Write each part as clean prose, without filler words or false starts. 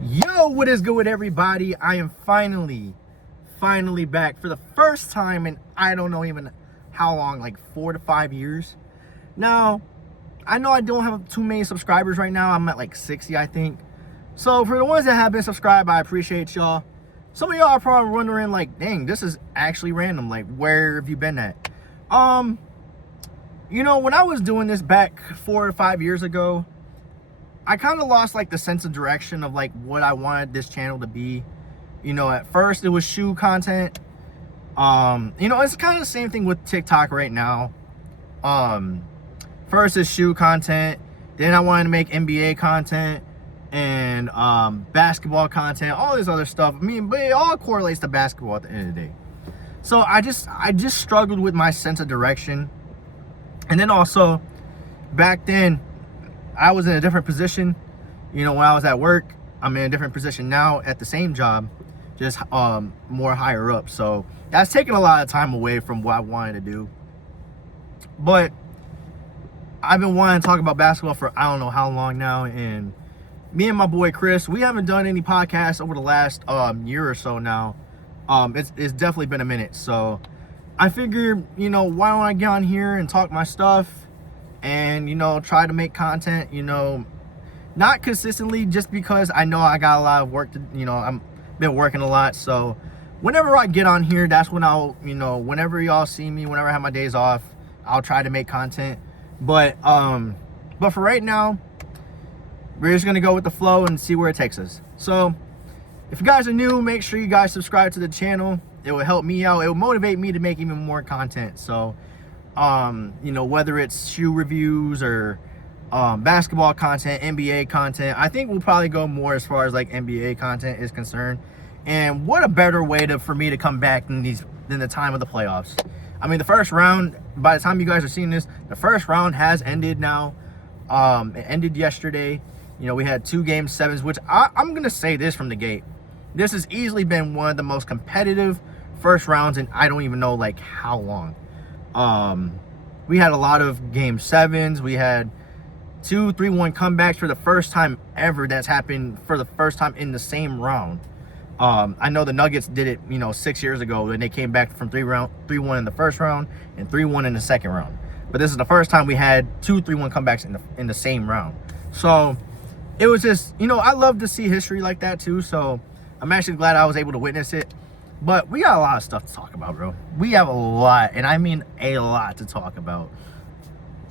Yo, what is good with everybody? I am finally back for the first time in I don't know even how long, like 4 to 5 years. Now, I know I don't have too many subscribers right now. I'm at like 60, I think. So for the ones that have been subscribed, I appreciate y'all. Some of y'all are probably wondering, like, dang, this is actually random. Like, where have you been at? When I was doing this back 4 to 5 years ago, I kind of lost like the sense of direction of like what I wanted this channel to be. At first it was shoe content. It's kind of the same thing with TikTok right now. First is shoe content, then I wanted to make NBA content and basketball content, all this other stuff. I mean, but it all correlates to basketball at the end of the day. So I just struggled with my sense of direction. And then also back then I was in a different position. When I was at work, I'm in a different position now at the same job, just more higher up. So that's taken a lot of time away from what I wanted to do. But I've been wanting to talk about basketball for I don't know how long now. And me and my boy Chris, we haven't done any podcasts over the last year or so now. It's definitely been a minute. So I figured, why don't I get on here and talk my stuff and, try to make content, not consistently, just because I know I got a lot of work to, I'm been working a lot. So whenever I get on here, that's when I'll, whenever y'all see me, whenever I have my days off, I'll try to make content. But for right now, we're just going to go with the flow and see where it takes us. So if you guys are new, make sure you guys subscribe to the channel. It will help me out. It will motivate me to make even more content. So, whether it's shoe reviews or basketball content, NBA content, I think we'll probably go more as far as like NBA content is concerned. And what a better way for me to come back than the time of the playoffs. I mean, the first round, by the time you guys are seeing this, the first round has ended now. It ended yesterday. We had 2 game 7s, which I'm going to say this from the gate. This has easily been one of the most competitive first rounds in I don't even know like how long. We had a lot of game 7s. We had 2 3-1 comebacks for the first time ever. That's happened for the first time in the same round. I know the Nuggets did it, 6 years ago when they came back from 3-1 in the first round and 3-1 in the second round. But this is the first time we had 2 3-1 comebacks in the same round. So it was just, I love to see history like that too. So I'm actually glad I was able to witness it. But we got a lot of stuff to talk about, bro. We have a lot, and I mean a lot to talk about.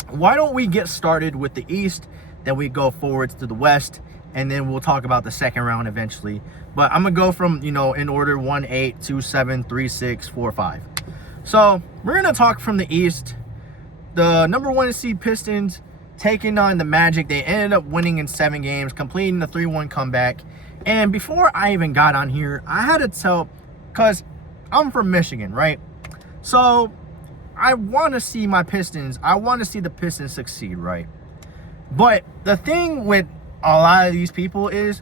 Why don't we get started with the East, then we go forwards to the West, and then we'll talk about the second round eventually. But I'm going to go from, in order 1-8, 2-7, 3-6, 4-5. So we're going to talk from the East. The number 1 seed Pistons taking on the Magic. They ended up winning in 7 games, completing the 3-1 comeback. And before I even got on here, I had to tell, because I'm from Michigan, right? So I want to see my Pistons. I want to see the Pistons succeed, right? But the thing with a lot of these people is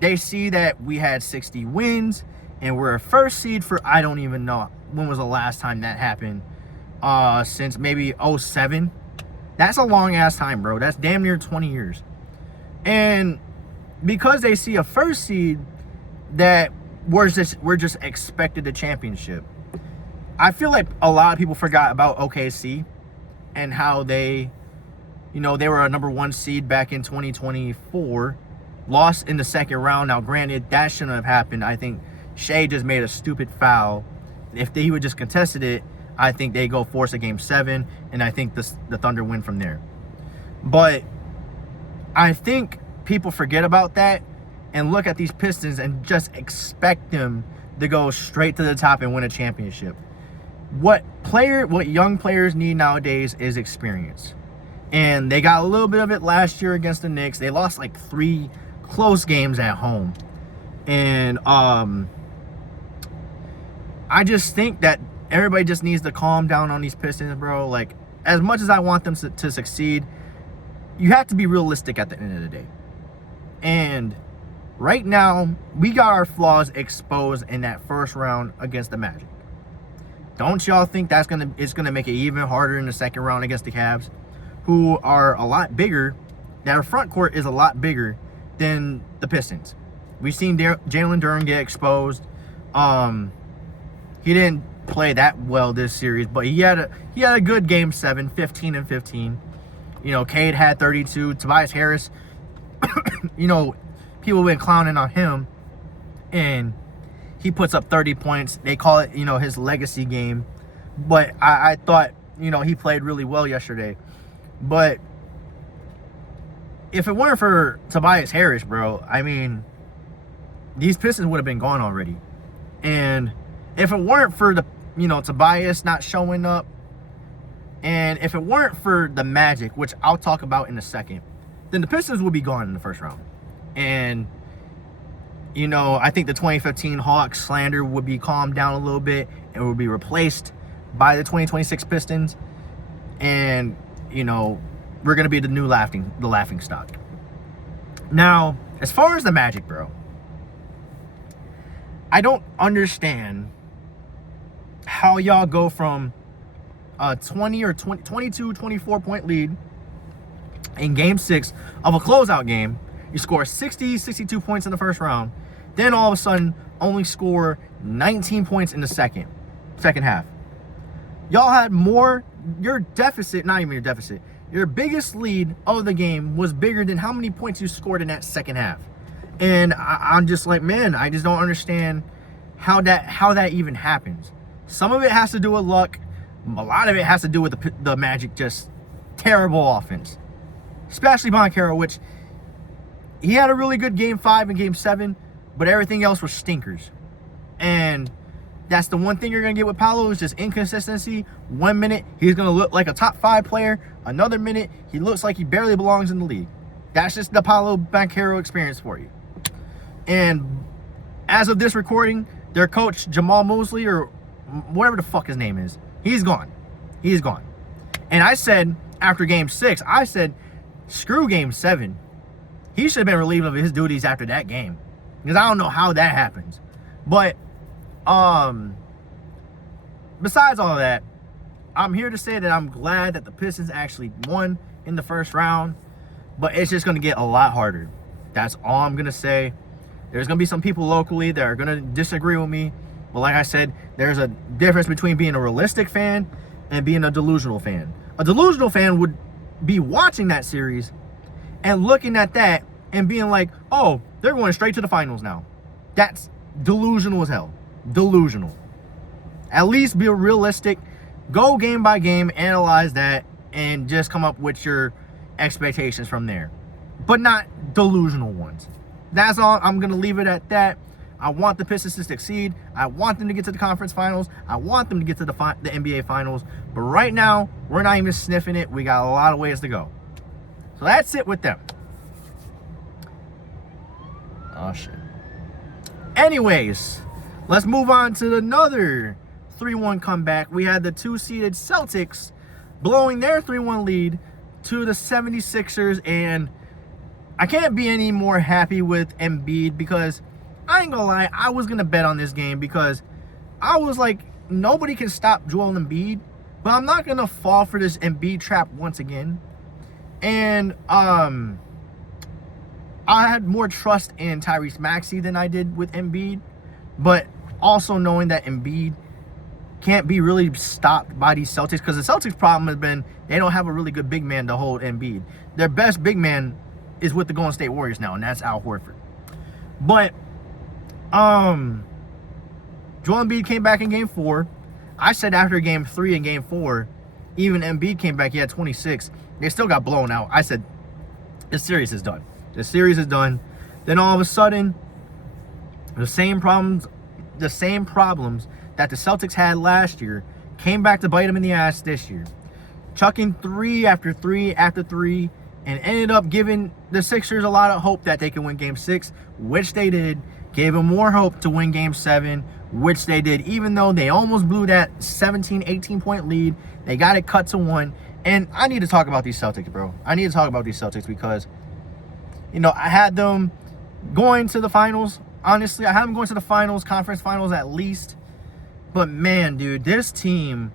they see that we had 60 wins and we're a first seed for I don't even know when was the last time that happened. Since maybe 07. That's a long ass time, bro. That's damn near 20 years. And because they see a first seed that we're just expected the championship. I feel like a lot of people forgot about OKC and how they were a number 1 seed back in 2024, lost in the second round. Now, granted, that shouldn't have happened. I think Shea just made a stupid foul. If he would just contested it, I think they go force a game 7, and I think the Thunder win from there. But I think people forget about that and look at these Pistons and just expect them to go straight to the top and win a championship. What young players need nowadays is experience. And they got a little bit of it last year against the Knicks. They lost like 3 close games at home. And I just think that everybody just needs to calm down on these Pistons, bro. Like, as much as I want them to succeed, you have to be realistic at the end of the day. And right now, we got our flaws exposed in that first round against the Magic. Don't y'all think it's gonna make it even harder in the second round against the Cavs, who are a lot bigger? Their front court is a lot bigger than the Pistons. We've seen Jalen Duren get exposed. He didn't play that well this series, but he had a good game 7, 15 and 15. You know, Cade had 32. Tobias Harris, you know, people have been clowning on him, and he puts up 30 points. They call it, you know, his legacy game. But I thought, you know, he played really well yesterday. But if it weren't for Tobias Harris, bro, I mean, these Pistons would have been gone already. And if it weren't for the, you know, Tobias not showing up, and if it weren't for the Magic, which I'll talk about in a second, then the Pistons would be gone in the first round. And, you know, I think the 2015 Hawks slander would be calmed down a little bit and would be replaced by the 2026 Pistons. And, you know, we're going to be the laughing stock. Now, as far as the Magic, bro, I don't understand how y'all go from a 22, 24 point lead in game 6 of a closeout game. You score 60, 62 points in the first round. Then all of a sudden only score 19 points in the second half. Y'all had more, your deficit, not even your deficit, your biggest lead of the game was bigger than how many points you scored in that second half. And I'm just like, man, I just don't understand how that even happens. Some of it has to do with luck. A lot of it has to do with the Magic just terrible offense. Especially Banchero, which he had a really good game 5 and game 7, but everything else was stinkers. And that's the one thing you're going to get with Paolo is just inconsistency. 1 minute, he's going to look like a top 5 player. Another minute, he looks like he barely belongs in the league. That's just the Paolo Banchero experience for you. And as of this recording, their coach, Jamal Mosley, or whatever the fuck his name is, he's gone. He's gone. And I said, after game 6, I said, screw game 7. He should have been relieved of his duties after that game. Because I don't know how that happens. But, besides all of that, I'm here to say that I'm glad that the Pistons actually won in the first round. But it's just going to get a lot harder. That's all I'm going to say. There's going to be some people locally that are going to disagree with me. But like I said, there's a difference between being a realistic fan and being a delusional fan. A delusional fan would be watching that series and looking at that and being like, oh, they're going straight to the finals now. That's delusional as hell. Delusional. At least be realistic. Go game by game, analyze that, and just come up with your expectations from there. But not delusional ones. That's all. I'm going to leave it at that. I want the Pistons to succeed. I want them to get to the conference finals. I want them to get to the NBA finals. But right now, we're not even sniffing it. We got a lot of ways to go. So that's it with them. Oh, shit. Anyways, let's move on to another 3-1 comeback. We had the 2-seeded Celtics blowing their 3-1 lead to the 76ers. And I can't be any more happy with Embiid because I ain't gonna lie, I was gonna bet on this game because I was like, nobody can stop Joel Embiid, but I'm not gonna fall for this Embiid trap once again. And I had more trust in Tyrese Maxey than I did with Embiid, but also knowing that Embiid can't be really stopped by these Celtics because the Celtics' problem has been they don't have a really good big man to hold Embiid. Their best big man is with the Golden State Warriors now, and that's Al Horford. But Joel Embiid came back in game 4. I said after game 3 and game 4, even Embiid came back. He had 26. They still got blown out. I said, this series is done. This series is done. Then all of a sudden, the same problems that the Celtics had last year came back to bite them in the ass this year. Chucking 3 after 3 after 3 and ended up giving the Sixers a lot of hope that they can win game 6, which they did. Gave them more hope to win game 7, which they did. Even though they almost blew that 17, 18-point lead, they got it cut to 1. And I need to talk about these Celtics, bro. I need to talk about these Celtics because, you know, I had them going to the finals. Honestly, I had them going to the finals, conference finals at least. But, man, dude, this team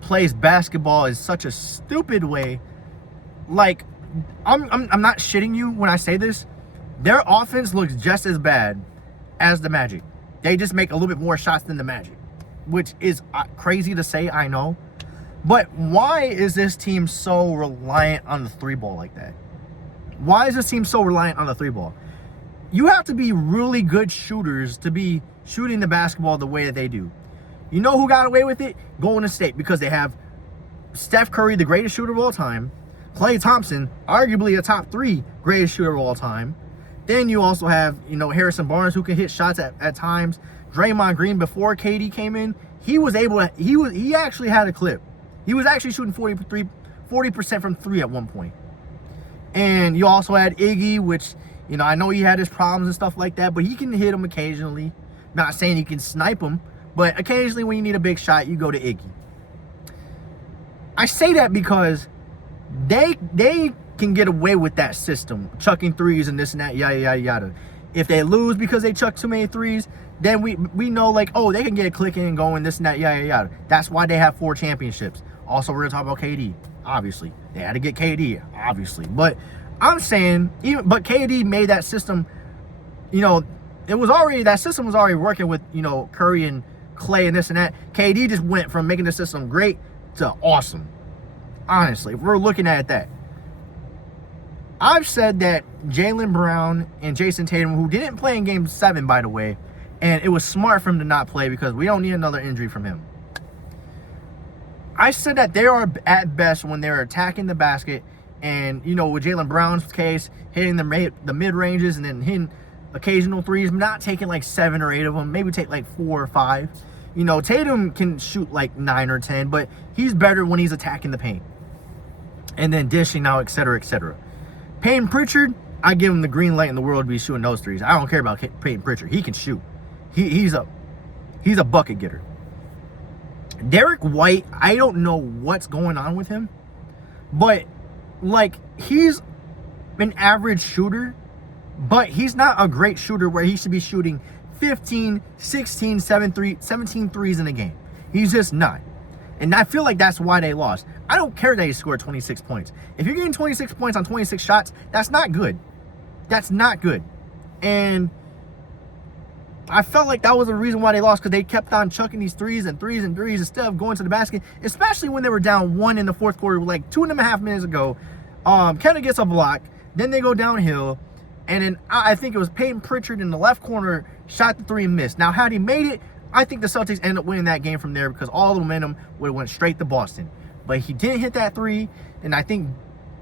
plays basketball in such a stupid way. Like, I'm not shitting you when I say this. Their offense looks just as bad as the Magic. They just make a little bit more shots than the Magic, which is crazy to say, I know. But why is this team so reliant on the three ball like that? Why is this team so reliant on the three ball? You have to be really good shooters to be shooting the basketball the way that they do. You know who got away with it? Golden State, because they have Steph Curry, the greatest shooter of all time. Klay Thompson, arguably a top 3 greatest shooter of all time. Then you also have, Harrison Barnes, who can hit shots at times. Draymond Green, before KD came in, he actually had a clip. He was actually shooting 40% from 3 at one point. And you also had Iggy, which, I know he had his problems and stuff like that, but he can hit them occasionally. Not saying he can snipe them, but occasionally when you need a big shot, you go to Iggy. I say that because they can get away with that system, chucking threes and this and that, yada, yada, yada. If they lose because they chuck too many threes, then we know, like, oh, they can get it clicking and going, this and that, yada, yada. That's why they have 4 championships. Also, we're going to talk about KD, obviously. They had to get KD, obviously. But I'm saying, but KD made that system, that system was already working with, Curry and Klay and this and that. KD just went from making the system great to awesome. Honestly, if we're looking at that. I've said that Jaylen Brown and Jason Tatum, who didn't play in Game 7, by the way, and it was smart for him to not play because we don't need another injury from him. I said that they are at best when they're attacking the basket and, with Jaylen Brown's case, hitting the mid-ranges and then hitting occasional threes, not taking like 7 or 8 of them, maybe take like 4 or 5. Tatum can shoot like 9 or 10, but he's better when he's attacking the paint and then dishing out, etc., etc. Peyton Pritchard, I give him the green light in the world to be shooting those threes. I don't care about Peyton Pritchard. He can shoot. He's a bucket getter. Derek White, I don't know what's going on with him, but like he's an average shooter, but he's not a great shooter where he should be shooting 15, 16, 17 threes in a game. He's just not. And I feel like that's why they lost. I don't care that he scored 26 points. If you're getting 26 points on 26 shots, that's not good. That's not good. And I felt like that was the reason why they lost, because they kept on chucking these threes instead of going to the basket, especially when they were down 1 in the fourth quarter, like 2.5 minutes ago. Kenna gets a block, then they go downhill, and then I think it was Peyton Pritchard in the left corner shot the 3 and missed. Now, had he made it, I think the Celtics ended up winning that game from there because all the momentum would have went straight to Boston. But he didn't hit that 3, and I think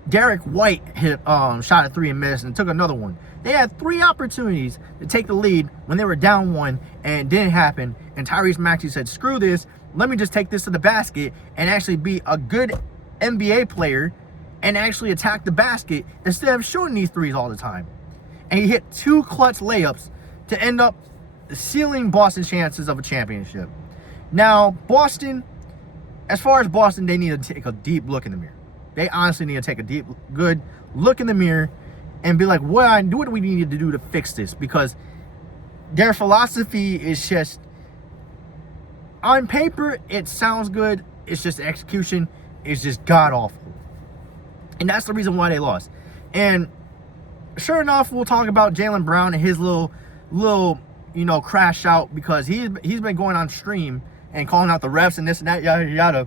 Derek White shot a 3 and missed and took another one. They had 3 opportunities to take the lead when they were down 1, and it didn't happen. And Tyrese Maxey said, screw this, let me just take this to the basket and actually be a good NBA player and actually attack the basket instead of shooting these threes all the time. And he hit 2 clutch layups to end up sealing Boston's chances of a championship. Now, Boston, as far as Boston, they need to take a deep look in the mirror. They honestly need to take a good look in the mirror and be like, what do we need to do to fix this? Because their philosophy is just, on paper, it sounds good. It's just execution is just god-awful. And that's the reason why they lost. And sure enough, we'll talk about Jaylen Brown and his little crash out, because he's been going on stream and calling out the refs and this and that, yada, yada.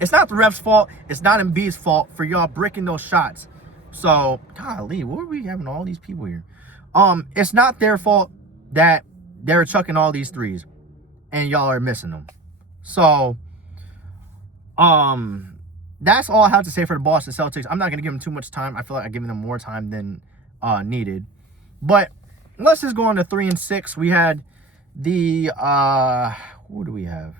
It's not the refs' fault. It's not Embiid's fault for y'all bricking those shots. So, golly, what are we having all these people here? It's not their fault that they're chucking all these threes and y'all are missing them. So, that's all I have to say for the Boston Celtics. I'm not going to give them too much time. I feel like I'm giving them more time than needed. But let's just go on to 3 and 6. We had the who do we have?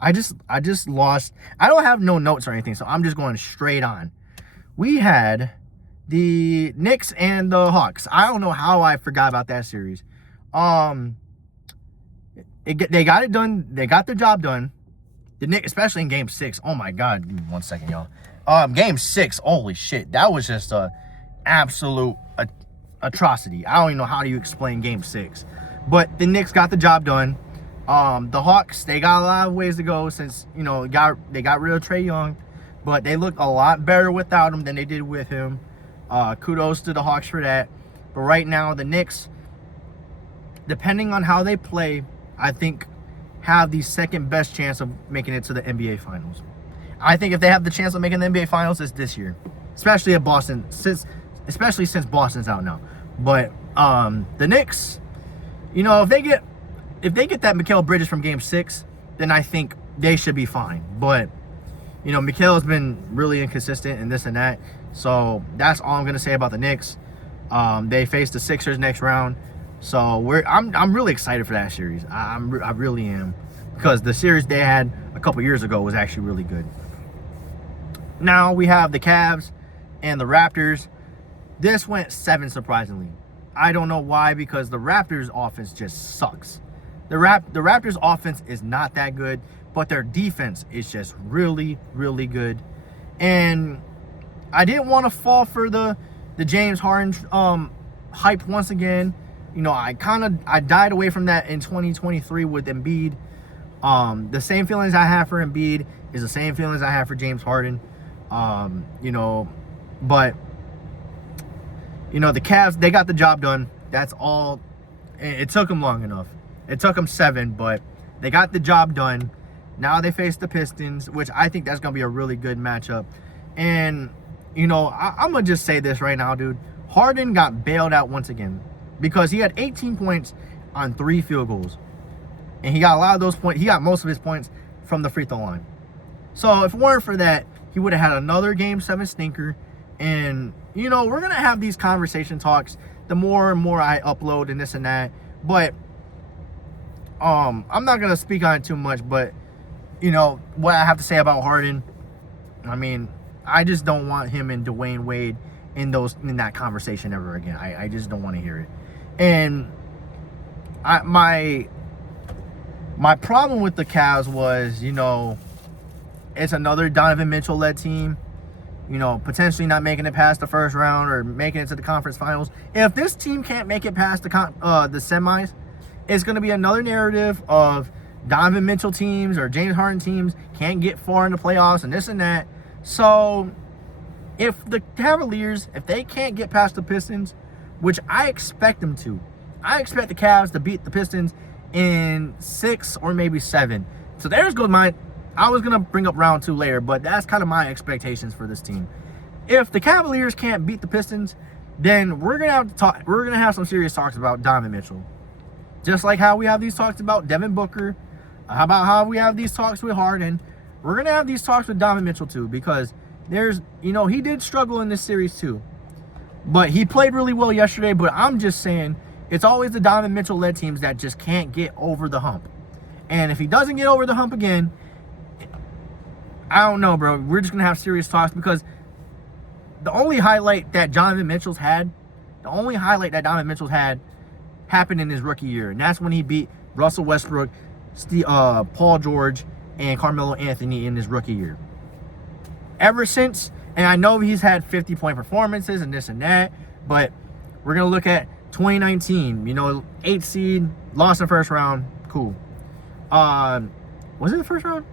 I just lost. I don't have no notes or anything, so I'm just going straight on. We had the Knicks and the Hawks. I don't know how I forgot about that series. They got it done. They got their job done. The Knicks, especially in Game 6. Oh my God! Give me 1 second, y'all. Game 6. Holy shit! That was just a absolute atrocity. I don't even know how do you explain Game 6. But the Knicks got the job done. The Hawks, they got a lot of ways to go since, they got rid of Trae Young, but they looked a lot better without him than they did with him. Kudos to the Hawks for that. But right now, the Knicks, depending on how they play, I think have the second best chance of making it to the NBA Finals. I think if they have the chance of making the NBA Finals, it's this year, especially at Boston, especially since Boston's out now. But the Knicks, if they get that Mikal Bridges from Game 6, then I think they should be fine. But Mikal's been really inconsistent and this and that. So that's all I'm gonna say about the Knicks. They face the Sixers next round. So I'm really excited for that series. I really am, because the series they had a couple years ago was actually really good. Now we have the Cavs and the Raptors. This went 7, surprisingly. I don't know why, because the Raptors offense just sucks. The Raptors offense is not that good, but their defense is just really, really good. And I didn't want to fall for the James Harden hype once again. I died away from that in 2023 with Embiid. The same feelings I have for Embiid is the same feelings I have for James Harden. But the Cavs, they got the job done. That's all. It took them long enough. It took them 7, but they got the job done. Now they face the Pistons, which I think that's going to be a really good matchup. And, I'm going to just say this right now, dude. Harden got bailed out once again because he had 18 points on 3 field goals. And he got a lot of those points. He got most of his points from the free throw line. So if it weren't for that, he would have had another Game 7 stinker. And, we're going to have these conversation talks the more and more I upload and this and that. But I'm not going to speak on it too much. But, what I have to say about Harden, I just don't want him and Dwayne Wade in that conversation ever again. I just don't want to hear it. And my problem with the Cavs was, it's another Donovan Mitchell-led team, potentially not making it past the first round or making it to the conference finals. If this team can't make it past the semis, it's going to be another narrative of Donovan Mitchell teams or James Harden teams can't get far in the playoffs and this and that. So if the Cavaliers, if they can't get past the Pistons, which I expect them to, I expect the Cavs to beat the Pistons in 6 or maybe 7. So there's goes my, I was going to bring up round 2 later, but that's kind of my expectations for this team. If the Cavaliers can't beat the Pistons, then we're going to have to talk, we're going to have some serious talks about Donovan Mitchell. Just like how we have these talks about Devin Booker, how about how we have these talks with Harden, we're going to have these talks with Donovan Mitchell too, because there's, he did struggle in this series too. But he played really well yesterday, but I'm just saying, it's always the Donovan Mitchell-led teams that just can't get over the hump. And if he doesn't get over the hump again, I don't know, bro. We're just going to have serious talks, because the only highlight that Donovan Mitchell's had happened in his rookie year. And that's when he beat Russell Westbrook, Paul George, and Carmelo Anthony in his rookie year. Ever since, and I know he's had 50-point performances and this and that, but we're going to look at 2019, 8th seed, lost in the first round, cool. Was it the first round?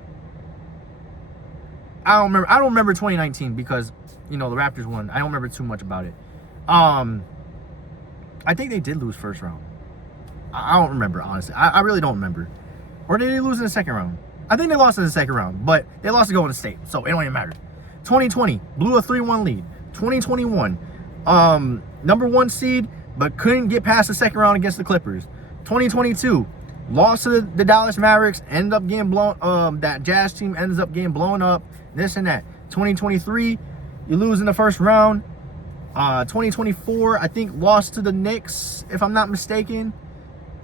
I don't remember 2019 because, the Raptors won. I don't remember too much about it. I think they did lose first round. I don't remember, honestly. I really don't remember. Or did they lose in the second round? I think they lost in the second round, but they lost to Golden State, so it don't even matter. 2020, blew a 3-1 lead. 2021, number 1 seed, but couldn't get past the second round against the Clippers. 2022, lost to the Dallas Mavericks, ended up getting blown, that Jazz team ends up getting blown up, this and that. 2023, you lose in the first round. 2024, I think lost to the Knicks, if I'm not mistaken.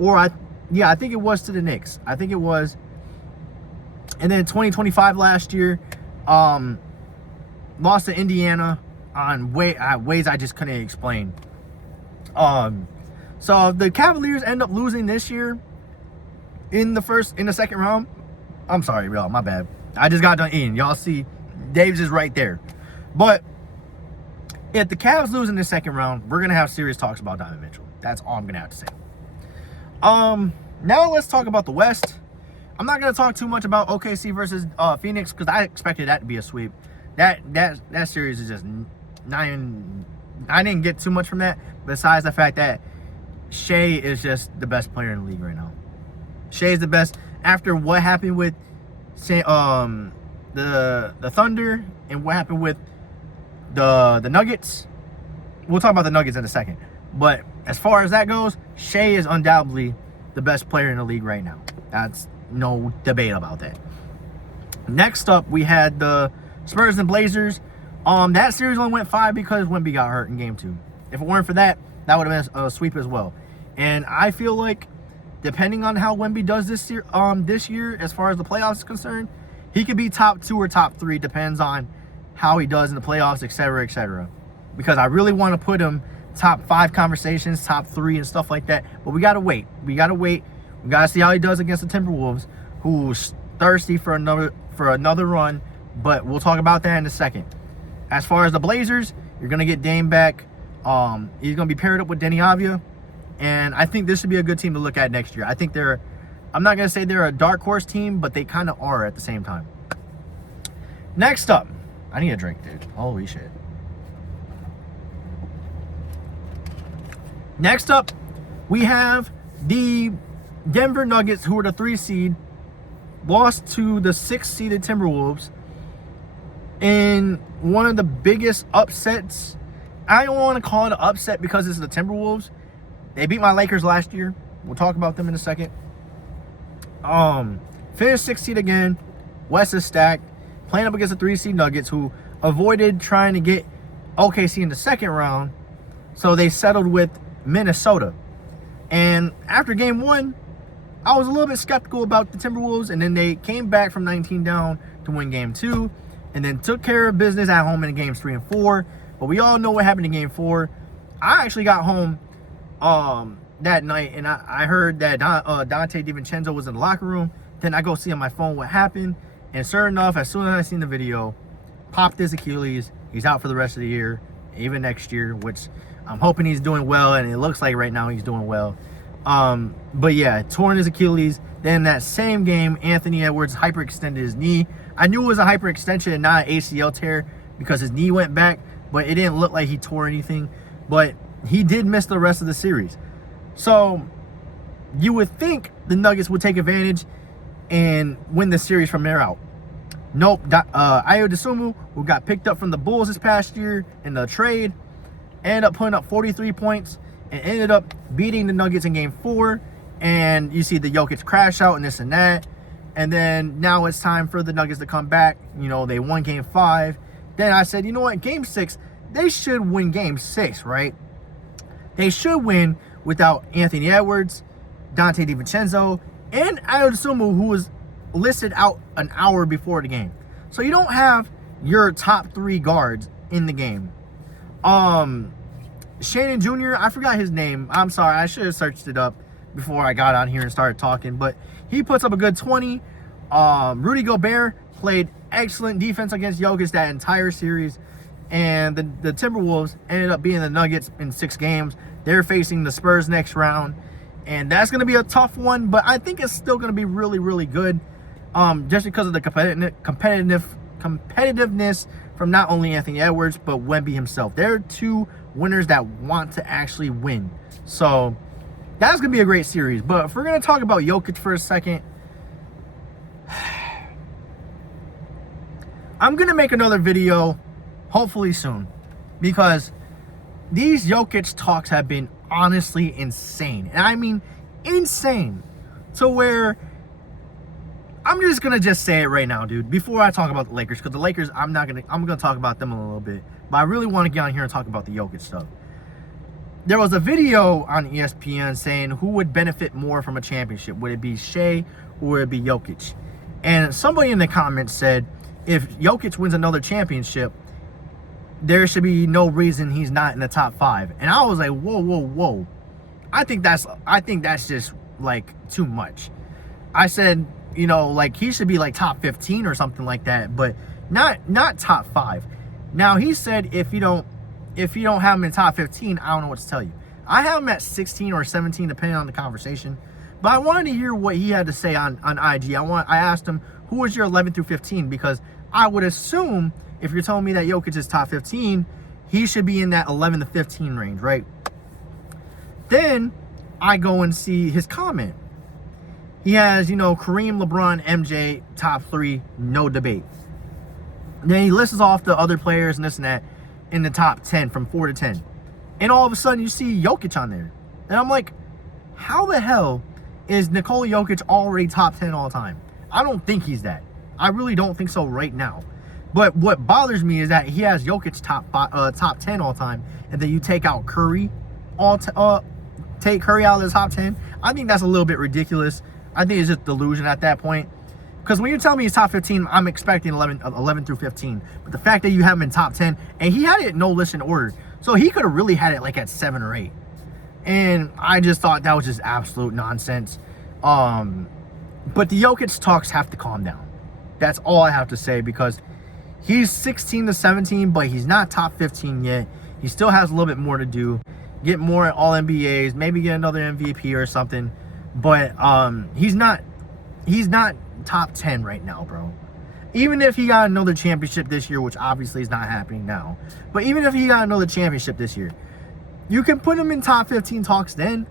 I think it was to the Knicks. I think it was. And then 2025 last year, lost to Indiana on ways I just couldn't explain. So if the Cavaliers end up losing this year in the second round, I'm sorry, y'all, my bad. I just got done eating. Y'all see, Dave's is right there. But if the Cavs lose in the second round, we're gonna have serious talks about Donovan Mitchell. That's all I'm gonna have to say. Now let's talk about the West. I'm not gonna talk too much about OKC versus Phoenix, because I expected that to be a sweep. That series is just not even I didn't get too much from that, besides the fact that Shea is just the best player in the league right now. Shea is the best. After what happened with the Thunder and what happened with the Nuggets, we'll talk about the Nuggets in a second. But as far as that goes, Shea is undoubtedly the best player in the league right now. That's no debate about that. Next up, we had the Spurs and Blazers. That series only went 5 because Wemby got hurt in game 2. If it weren't for that, that would have been a sweep as well. And I feel like, depending on how Wemby does this year, as far as the playoffs is concerned, he could be top 2 or top 3, depends on how he does in the playoffs, etc., etc. Because I really want to put him top 5 conversations, top 3 and stuff like that. But we got to wait. We got to see how he does against the Timberwolves, who's thirsty for another run. But we'll talk about that in a second. As far as the Blazers, you're going to get Dame back. He's going to be paired up with Deni Avdija. And I think this should be a good team to look at next year. I think I'm not going to say they're a dark horse team, but they kind of are at the same time. Next up, I need a drink, dude. Holy shit. Next up, we have the Denver Nuggets, who are the 3 seed, lost to the 6 seeded Timberwolves in one of the biggest upsets. I don't want to call it an upset because it's the Timberwolves. They beat my Lakers last year. We'll talk about them in a second. Finished 6th seed again. West is stacked. Playing up against the 3 seed Nuggets, who avoided trying to get OKC in the second round. So they settled with Minnesota. And after game 1, I was a little bit skeptical about the Timberwolves. And then they came back from 19 down to win game 2. And then took care of business at home in games 3 and 4. But we all know what happened in game 4. I actually got home that night, and I heard that Donte DiVincenzo was in the locker room. Then I go see on my phone what happened, and sure enough, as soon as I seen the video, popped his Achilles. He's out for the rest of the year, even next year, which I'm hoping he's doing well, and it looks like right now he's doing well. But yeah, torn his Achilles. Then that same game, Anthony Edwards hyperextended his knee. I knew it was a hyperextension and not an ACL tear because his knee went back, but it didn't look like he tore anything. But he did miss the rest of the series. So you would think the Nuggets would take advantage and win the series from there out. Nope. Ayo Dosunmu, who got picked up from the Bulls this past year in the trade, ended up putting up 43 points and ended up beating the Nuggets in game 4. And you see the Jokic crash out and this and that. And then now it's time for the Nuggets to come back. You know, they won game 5. Then I said, you know what, game 6, they should win game 6, right? They should win without Anthony Edwards, Donte DiVincenzo, and Ayo Dosunmu, who was listed out an hour before the game. So you don't have your top 3 guards in the game. Shannon Jr., I forgot his name. I'm sorry, I should have searched it up before I got on here and started talking. But he puts up a good 20. Rudy Gobert played excellent defense against Jokic that entire series. And the Timberwolves ended up beating the Nuggets in 6 games. They're facing the Spurs next round. And that's going to be a tough one, but I think it's still going to be really, really good. Just because of the competitiveness from not only Anthony Edwards, but Wemby himself. They're 2 winners that want to actually win. So that's going to be a great series. But if we're going to talk about Jokic for a second, I'm going to make another video hopefully soon, because these Jokic talks have been honestly insane. And I mean insane. To where I'm just going to say it right now, dude, before I talk about the Lakers, because the Lakers, I'm going to talk about them a little bit. But I really want to get on here and talk about the Jokic stuff. There was a video on ESPN saying who would benefit more from a championship. Would it be Shea or would it be Jokic? And somebody in the comments said, if Jokic wins another championship, there should be no reason he's not in the top 5. And I was like, whoa. I think that's just like too much. I said, you know, like he should be like top 15 or something like that, but not top 5. Now he said if you don't have him in top 15, I don't know what to tell you. I have him at 16 or 17 depending on the conversation. But I wanted to hear what he had to say on IG. I asked him, who was your 11 through 15? Because I would assume if you're telling me that Jokic is top 15 he should be in that 11 to 15 range, right? Then I go and see his comment. He has, Kareem, LeBron, MJ, top 3, no debate. Then he lists off the other players and this and that in the top 10 from 4 to 10. And all of a sudden you see Jokic on there. And I'm like, how the hell is Nikola Jokic already top 10 all time? I don't think he's that. I really don't think so right now. But what bothers me is that he has Jokic top 10 all time, and then you take out Curry, take Curry out of the top 10. I think that's a little bit ridiculous. I think it's just delusion at that point. Because when you tell me he's top 15, I'm expecting 11 through 15. But the fact that you have him in top 10, and he had it no list in order, so he could have really had it like at 7 or 8. And I just thought that was just absolute nonsense. But the Jokic talks have to calm down. That's all I have to say, because he's 16 to 17, but he's not top 15 yet. He still has a little bit more to do. Get more All-NBAs, maybe get another MVP or something. But he's not top 10 right now, bro. Even if he got another championship this year, which obviously is not happening now. But even if he got another championship this year, you can put him in top 15 talks then,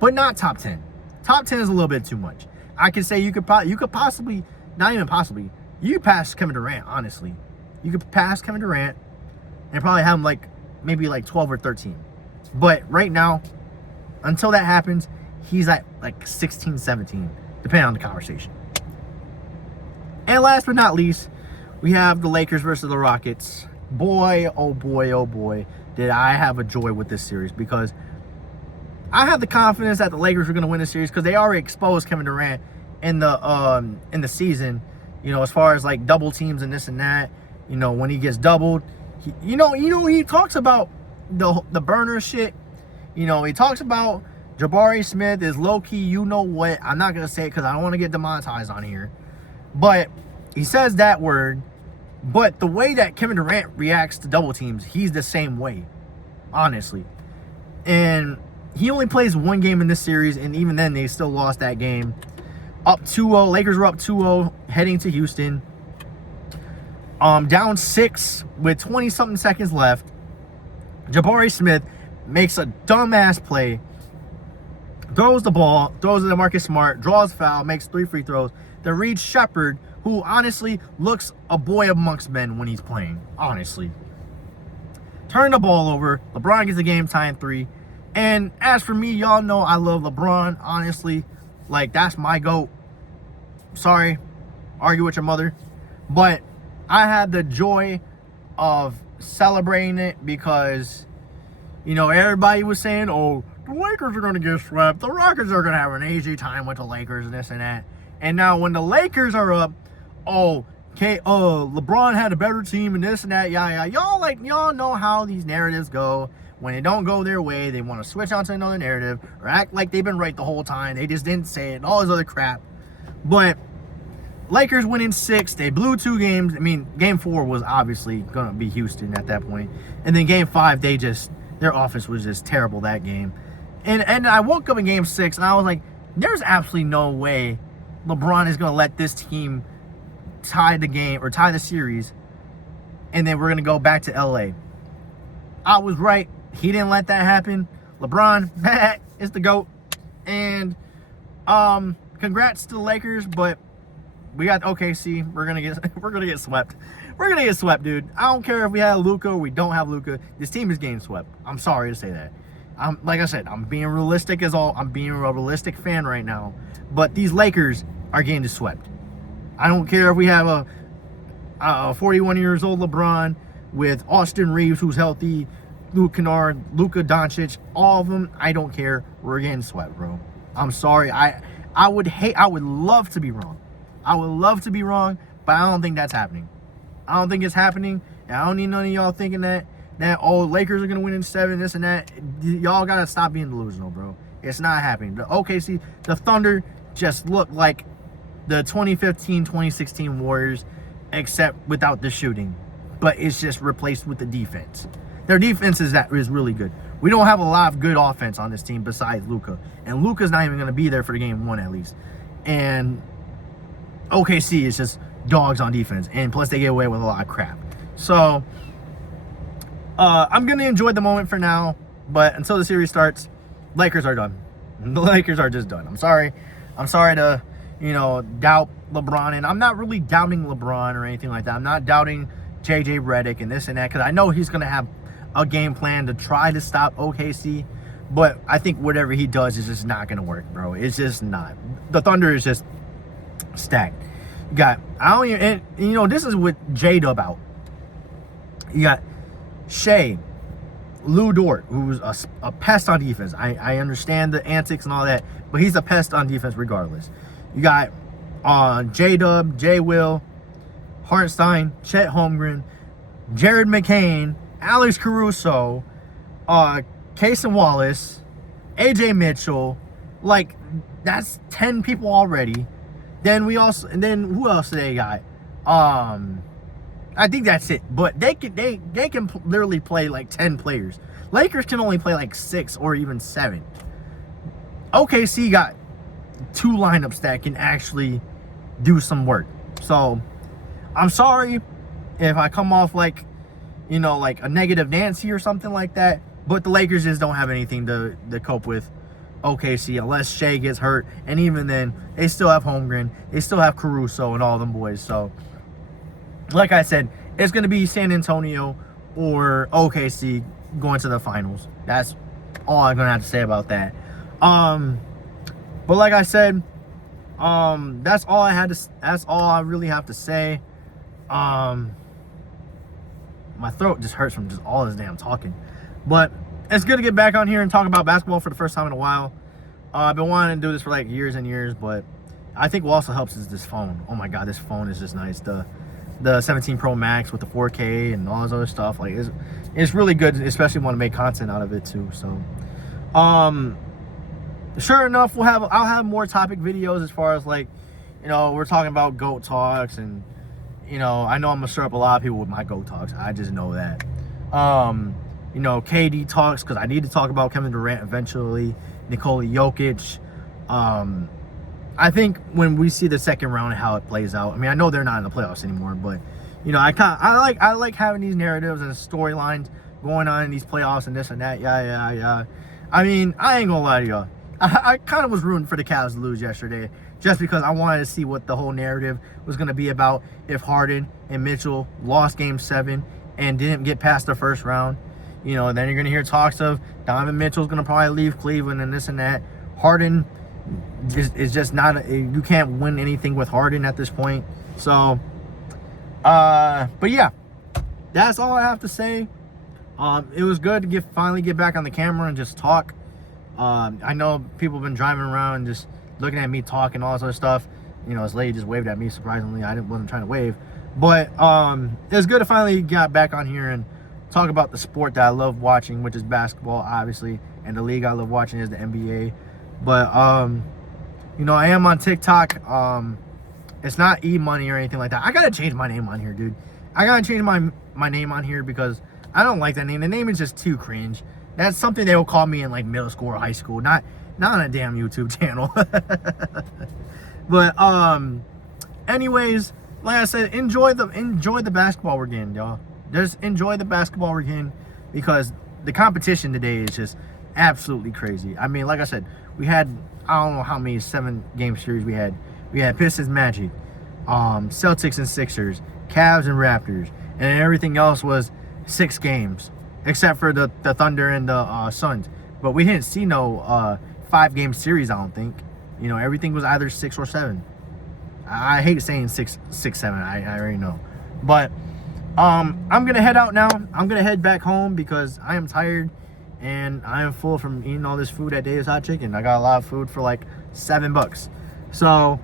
but not top 10. Top 10 is a little bit too much. I could say you could possibly, not even possibly, you could pass Kevin Durant, honestly. You could pass Kevin Durant and probably have him maybe 12 or 13. But right now, until that happens, he's at 16, 17, depending on the conversation. And last but not least, we have the Lakers versus the Rockets. Boy, oh boy, did I have a joy with this series, because I had the confidence that the Lakers were going to win the series because they already exposed Kevin Durant in the season, as far as double teams and this and that. When he gets doubled, he talks about the burner shit. He talks about Jabari Smith is low-key, what. I'm not going to say it because I don't want to get demonetized on here. But he says that word. But the way that Kevin Durant reacts to double teams, he's the same way, honestly. And he only plays one game in this series, and even then they still lost that game. Up 2-0. Lakers were up 2-0 heading to Houston. Down 6 with 20-something seconds left. Jabari Smith makes a dumbass play. Throws the ball, throws it to Marcus Smart, draws foul, makes 3 free throws. Then Reed Shepherd, who honestly looks a boy amongst men when he's playing, honestly. Turn the ball over. LeBron gets a game-tying 3. And as for me, y'all know I love LeBron, honestly. That's my GOAT. Sorry, argue with your mother. But I had the joy of celebrating it because, everybody was saying, oh, the Lakers are going to get swept. The Rockets are going to have an easy time with the Lakers and this and that. And now when the Lakers are up, LeBron had a better team and this and that, yeah. Y'all know how these narratives go. When they don't go their way, they want to switch on to another narrative or act like they've been right the whole time. They just didn't say it and all this other crap. But Lakers win in 6. They blew 2 games. Game 4 was obviously going to be Houston at that point. And then game 5, their offense was just terrible that game. And I woke up in game 6 and I was like, there's absolutely no way LeBron is going to let this team tie the game or tie the series, and then we're going to go back to LA. I was right. He didn't let that happen. LeBron is the GOAT. And congrats to the Lakers, but we got OKC. We're gonna get swept. We're gonna get swept, dude. I don't care if we have Luka or we don't have Luka. This team is getting swept. I'm sorry to say that. Like I said, I'm being realistic I'm being a realistic fan right now. But these Lakers are getting swept. I don't care if we have a 41 years old LeBron with Austin Reeves, who's healthy, Luke Kennard, Luka Doncic, all of them. I don't care. We're getting swept, bro. I'm sorry. I would love to be wrong. I would love to be wrong, but I don't think that's happening. I don't think it's happening. And I don't need none of y'all thinking that Lakers are going to win in 7, this and that. Y'all got to stop being delusional, bro. It's not happening. The OKC, the Thunder just look like the 2015-2016 Warriors, except without the shooting. But it's just replaced with the defense. Their defense is really good. We don't have a lot of good offense on this team besides Luka. And Luka's not even going to be there for the game 1 at least. And OKC is just dogs on defense. And plus they get away with a lot of crap. So, I'm gonna enjoy the moment for now, but until the series starts, Lakers are done. The Lakers are just done. I'm sorry to, doubt LeBron, and I'm not really doubting LeBron or anything like that. I'm not doubting JJ Redick and this and that, because I know he's gonna have a game plan to try to stop OKC, but I think whatever he does is just not gonna work, bro. It's just not. The Thunder is just stacked. You got, this is with J-Dub out. You got Shea, Lou Dort, who's a pest on defense. I understand the antics and all that, but he's a pest on defense regardless. You got J-Dub, J-Will, Hartenstein, Chet Holmgren, Jared McCain, Alex Caruso, Cason Wallace, AJ Mitchell. Like, that's 10 people already. Then who else do they got? I think that's it. But they can literally play like 10 players. Lakers can only play like 6 or even 7. OKC got 2 lineups that can actually do some work. So I'm sorry if I come off like, like a negative Nancy or something like that. But the Lakers just don't have anything to cope with OKC unless Shea gets hurt. And even then, they still have Holmgren. They still have Caruso and all them boys. So, like I said, it's going to be San Antonio or OKC going to the finals. That's all I'm going to have to say about that. But like I said, that's all I really have to say. My throat just hurts from just all this damn talking. But it's good to get back on here and talk about basketball for the first time in a while. I've been wanting to do this for like years and years, but I think what also helps is this phone. Oh my God, this phone is just nice. The 17 Pro Max with the 4K and all this other stuff. Like, it's really good, especially want to make content out of it too. So, sure enough, I'll have more topic videos as far as like, we're talking about GOAT talks, and I know I'm gonna stir up a lot of people with my GOAT talks. I just know that. KD talks, because I need to talk about Kevin Durant eventually, Nikola Jokic. I think when we see the second round and how it plays out, I mean, I know they're not in the playoffs anymore, but I like having these narratives and storylines going on in these playoffs and this and that. Yeah. I mean, I ain't gonna lie to y'all. I kind of was rooting for the Cavs to lose yesterday, just because I wanted to see what the whole narrative was going to be about if Harden and Mitchell lost Game 7 and didn't get past the first round. Then you're going to hear talks of Donovan Mitchell's going to probably leave Cleveland and this and that. Harden is just not, you can't win anything with Harden at this point. So, but yeah, that's all I have to say. It was good to finally get back on the camera and just talk. I know people have been driving around and just looking at me talking, all this other stuff. This lady just waved at me, surprisingly. I wasn't trying to wave. But it was good to finally get back on here and talk about the sport that I love watching, which is basketball, obviously. And the league I love watching is the NBA. But, I am on TikTok. It's not E-Money or anything like that. I got to change my name on here, dude. I got to change my name on here because I don't like that name. The name is just too cringe. That's something they will call me in like middle school or high school, not on a damn YouTube channel. But anyways, like I said, enjoy the basketball we're getting, y'all. Just enjoy the basketball we're getting, because the competition today is just absolutely crazy. I mean, like I said, we had, I don't know how many 7-game series we had. We had Pistons, Magic, Celtics and Sixers, Cavs and Raptors, and everything else was 6 games. Except for the Thunder and the Suns. But we didn't see no 5-game series, I don't think. Everything was either 6 or 7. I hate saying 6, 7. I already know. But I'm going to head out now. I'm going to head back home because I am tired. And I am full from eating all this food at Dave's Hot Chicken. I got a lot of food for like $7. So,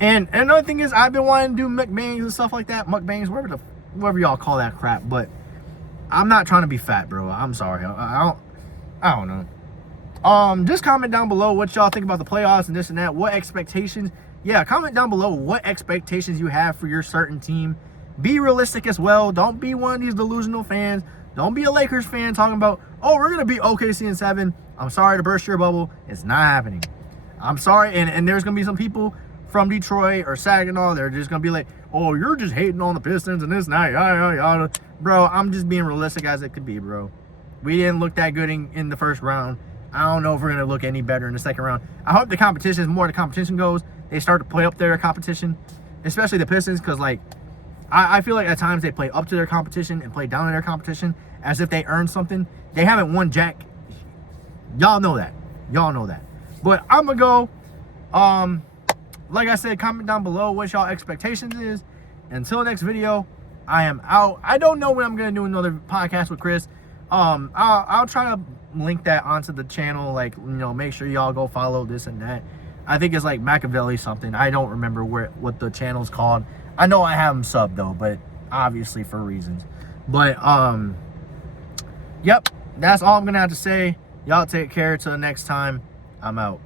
and another thing is, I've been wanting to do mukbangs and stuff like that. Mukbangs, whatever y'all call that crap. But I'm not trying to be fat, bro. I'm sorry. I don't know. Just comment down below what y'all think about the playoffs and this and that. What expectations? Yeah, comment down below what expectations you have for your certain team. Be realistic as well. Don't be one of these delusional fans. Don't be a Lakers fan talking about, oh, we're gonna beat OKC in 7. I'm sorry to burst your bubble. It's not happening. I'm sorry, and there's gonna be some people from Detroit or Saginaw. They're just gonna be like, oh, you're just hating on the Pistons and this and that, yada yada yada. bro, I'm just being realistic as it could be, bro. We didn't look that good in the first round. I don't know if we're going to look any better in the second round. I hope the competition, more the competition goes, they start to play up their competition, especially the Pistons, because, like, I feel like at times they play up to their competition and play down to their competition as if they earned something. They haven't won jack. Y'all know that. Y'all know that. But I'm going to go, like I said, comment down below what y'all expectations is. Until next video, I am out. I don't know when I'm going to do another podcast with Chris. I'll try to link that onto the channel, like, you know, make sure y'all go follow this and that. I think it's like Machiavelli something. I don't remember what the channel's called. I know I have him subbed though, but obviously for reasons. But yep, that's all I'm gonna have to say. Y'all take care till next time. I'm out.